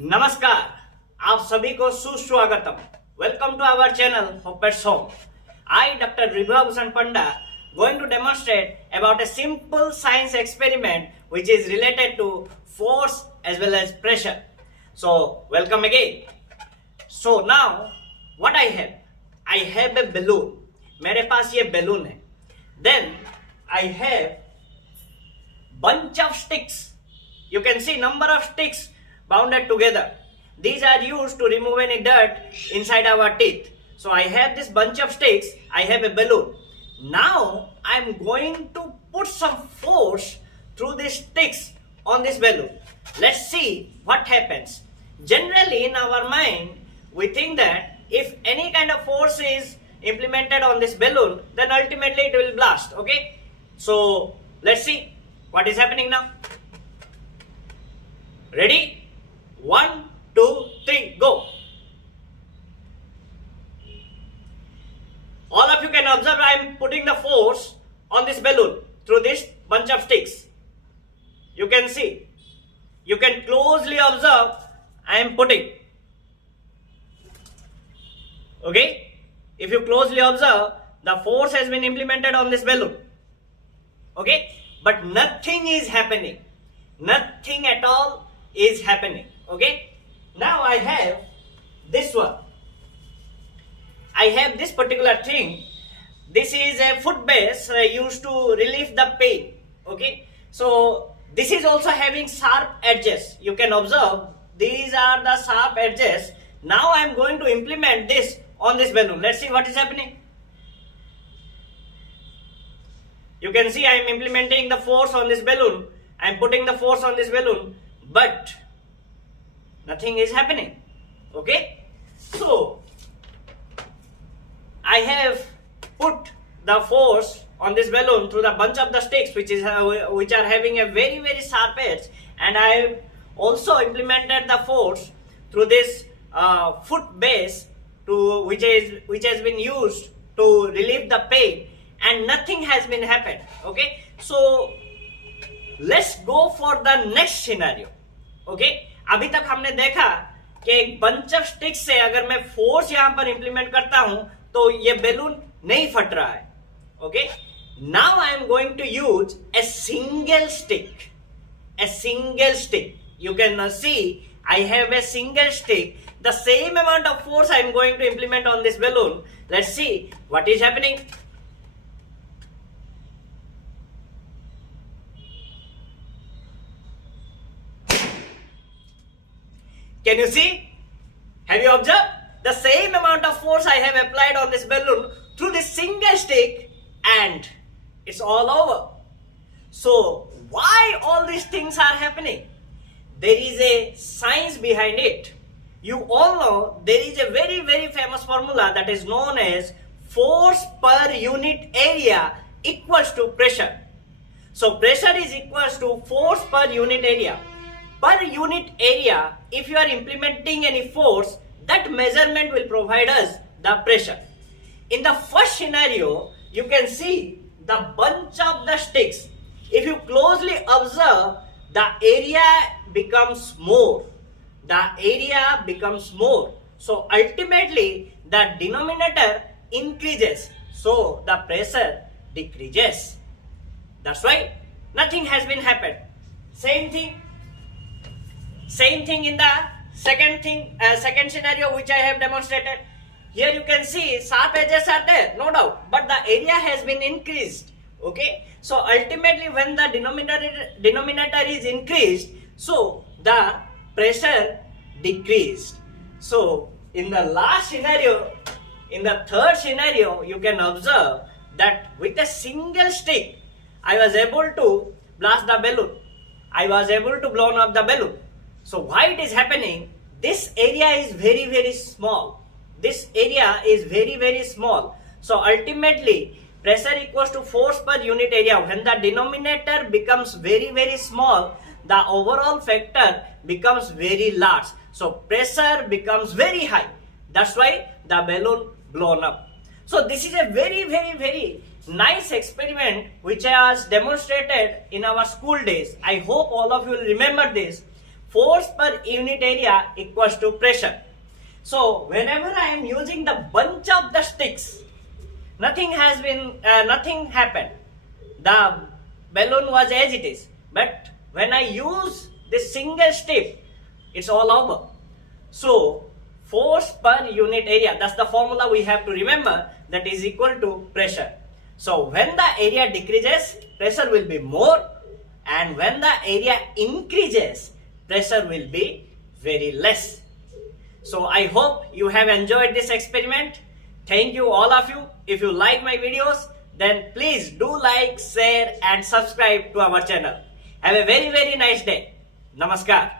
नमस्कार, आप सभी को सुस्वागतम. Welcome to our channel Ep2. I, Dr. Vibhavbhushan Panda, going to demonstrate about a simple science experiment which is related to force as well as pressure. So, welcome again. So now, what I have? I have a balloon. मेरे पास ये balloon है. Then I have bunch of sticks. You can see number of sticks bounded together. These are used to remove any dirt inside our teeth. So I have this bunch of sticks. I have a balloon. Now I am going to put some force through these sticks on this balloon. Let's see what happens. Generally in our mind, we think that if any kind of force is implemented on this balloon, then ultimately it will blast. Okay? So let's see what is happening now. Ready? 1, 2, 3, go. All of you can observe I am putting the force on this balloon through this bunch of sticks. You can see. You can closely observe I am putting. Okay? If you closely observe, the force has been implemented on this balloon. Okay? But nothing is happening. Nothing at all is happening. Okay? Now I have this one. I have this particular thing. This is a foot base used to relieve the pain. Okay? So this is also having sharp edges. You can observe these are the sharp edges. Now I am going to implement this on this balloon. Let's see what is happening. You can see I am implementing the force on this balloon. I am putting the force on this balloon, but nothing is happening. Okay? So I have put the force on this balloon through the bunch of the sticks which are having a very sharp edge, and I have also implemented the force through this foot base which has been used to relieve the pain, and nothing has been happened. Okay? So let's go for the next scenario. Okay? अभी तक हमने देखा कि एक bunch of sticks से अगर मैं force यहां पर इंप्लीमेंट करता हूं तो ये बैलून नहीं फट रहा है. Okay, now I am going to use a single stick. You can see I have a single stick. The same amount of force I am going to implement on this balloon. Let's see what is happening. Can you see? Have you observed? The same amount of force I have applied on this balloon through this single stick, and it's all over. So why all these things are happening? There is a science behind it. You all know there is a very famous formula that is known as force per unit area equals to pressure. So pressure is equals to force per unit area. Per unit area, if you are implementing any force, that measurement will provide us the pressure. In the first scenario, you can see the bunch of the sticks. If you closely observe, the area becomes more. So ultimately, the denominator increases. So the pressure decreases. That's why nothing has been happened. Same thing in the second scenario which I have demonstrated. Here you can see sharp edges are there, no doubt, but the area has been increased. Okay, so ultimately when the denominator is increased, so the pressure decreased. So in the last scenario, in the third scenario, you can observe that with a single stick I was able to blast the balloon. I was able to blow up the balloon. So why it is happening? This area is very small. So ultimately pressure equals to force per unit area. When the denominator becomes very small, the overall factor becomes very large. So pressure becomes very high. That's why the balloon blown up. So this is a very nice experiment which was demonstrated in our school days. I hope all of you will remember this. force per unit area equals to pressure. So whenever I am using the bunch of the sticks, nothing happened. The balloon was as it is. But when I use this single stick, it's all over. So force per unit area, that's the formula we have to remember, that is equal to pressure. So when the area decreases, pressure will be more, and when the area increases, pressure will be very less. So I hope you have enjoyed this experiment. Thank you all of you. If you like my videos, then please do like, share and subscribe to our channel. Have a very nice day. Namaskar.